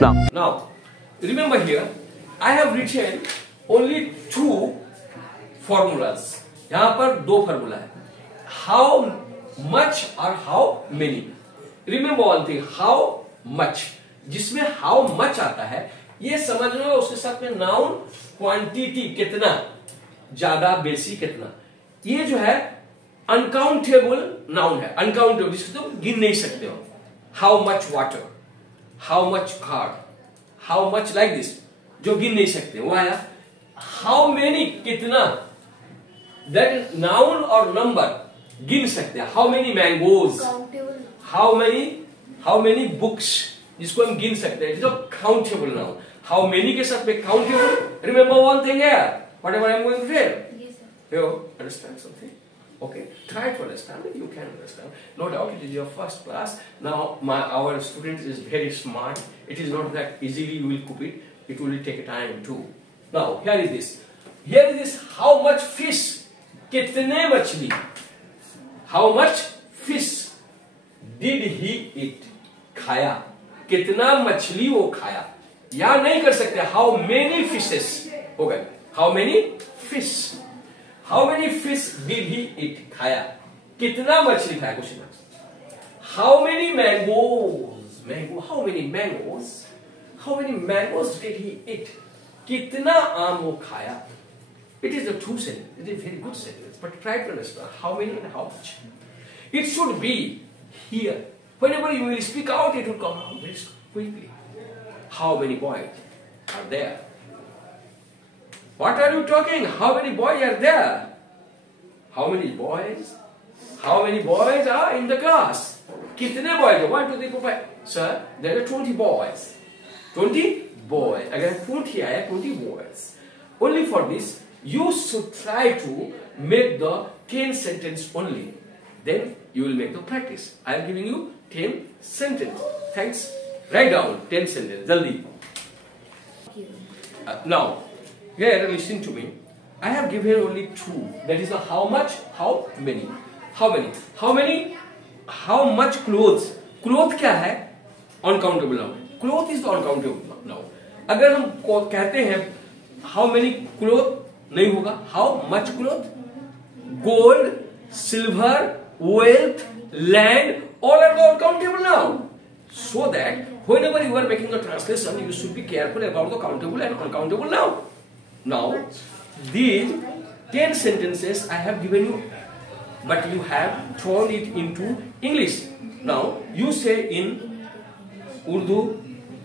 Now, remember here, I have written only two formulas. यहाँ पर दो फॉर्मूला है. How much और how many. Remember one thing, how much. जिसमें how much आता है, ये समझ लो उसके साथ में नाउन क्वांटिटी कितना, ज्यादा बेसी कितना. ये जो है अनकाउंटेबल नाउन है, अनकाउंटेबल जिसको तुम गिन नहीं सकते हो. How much water, how much card, how much like this, जो गिन नहीं सकते. वो आया हाउ मेनी, कितना. दैट नाउन और नंबर गिन सकते हैं. How many mangoes, how many books, जिसको हम गिन सकते हैं. जो काउंटेबल नाउन. हाउ मेनी के साथ में काउंटेबल. रिमेंबर वन थिंग है, whatever I am going to tell. You understand something? Okay, try to understand it. You can understand. No doubt, it is your first class. Now, our student is very smart. It is not that easily you will cook it. It will take time too. Now, here is this. Here is this. How much fish? कितने मछली? How much fish did he eat? खाया. कितना मछली वो खाया? या नहीं कर सकते. How many fishes? हो गए. How many fish? How many fish did he eat? खाया. कितना मछली खाया? Question. How many mangoes? Mango. How many mangoes? How many mangoes did he eat? कितना आम वो खाया? It is a true sentence. It is a very good sentence. But try to understand how many and how much. It should be here. Whenever you will speak out, it will come out very quickly. How many boys are there? What are you talking? How many boys are there? How many boys? How many boys are in the class? कितने boys? 1, 2, 3, 4, 5. Sir, there are 20 boys. 20 boys. अगर 20 आया, 20 boys. Only for this, you should try to make the 10 sentence only. Then you will make the practice. I am giving you 10 sentence. Thanks. Write down 10 sentence. Jaldi. Now. Here, listen to me. I have given only two. That is the how much, how many. How many? How many? How much clothes? Cloth क्या है? Uncountable noun. Cloth is the uncountable noun. अगर हम कहते हैं how many cloth, नहीं होगा. How much cloth? Gold, silver, wealth, land, all are the uncountable noun. So that whenever you are making a translation, you should be careful about the countable and uncountable noun. Now, these 10 sentences I have given you, but you have thrown it into English. Now, you say in Urdu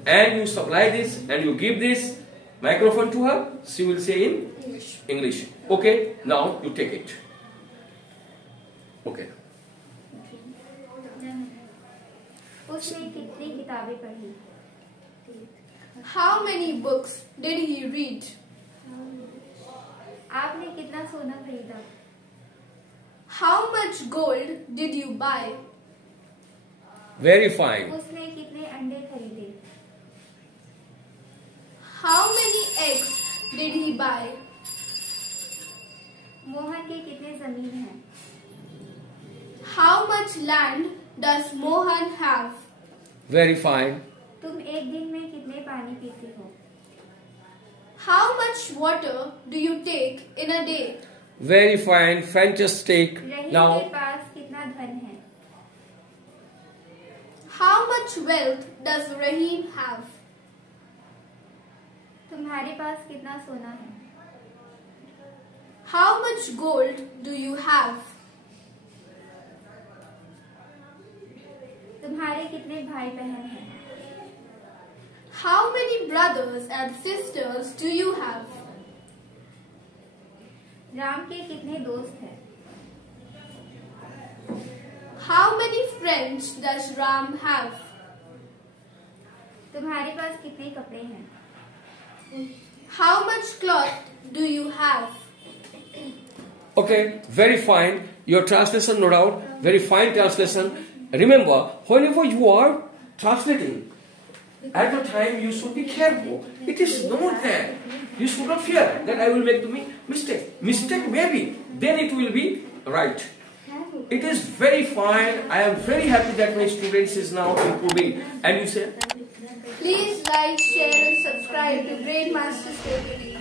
and you supply this and you give this microphone to her. She will say in English. Okay, now you take it. Okay. उसने कितनी किताबें पढ़ी? How many books did he read? आपने कितना सोना खरीदा? How much gold did you buy? Very fine. उसने कितने अंडे खरीदे? How many eggs did he buy? Mohan के कितने जमीन है? How much land does Mohan have? Very fine. तुम एक दिन में कितने पानी पीते हो? How much water do you take in a day? Very fine. Fantastic. Rahim Now, के पास कितना धन है? How much wealth does Rahim have? तुम्हारे पास कितना सोना है? How much gold do you have? तुम्हारे कितने भाई बहन हैं? How many brothers and sisters do you have? Ram के कितने दोस्त हैं? How many friends does Ram have? तुम्हारे पास कितने कपड़े हैं? How much cloth do you have? okay, very fine. Your translation, no doubt, very fine translation. Remember, whenever you are translating, at the time you should be careful. It is not that you should not fear that I will make the mistake. Mistake maybe, then it will be right. It is very fine. I am very happy that my students is now improving. And you say, Please like, share and subscribe to Brain Masters Library.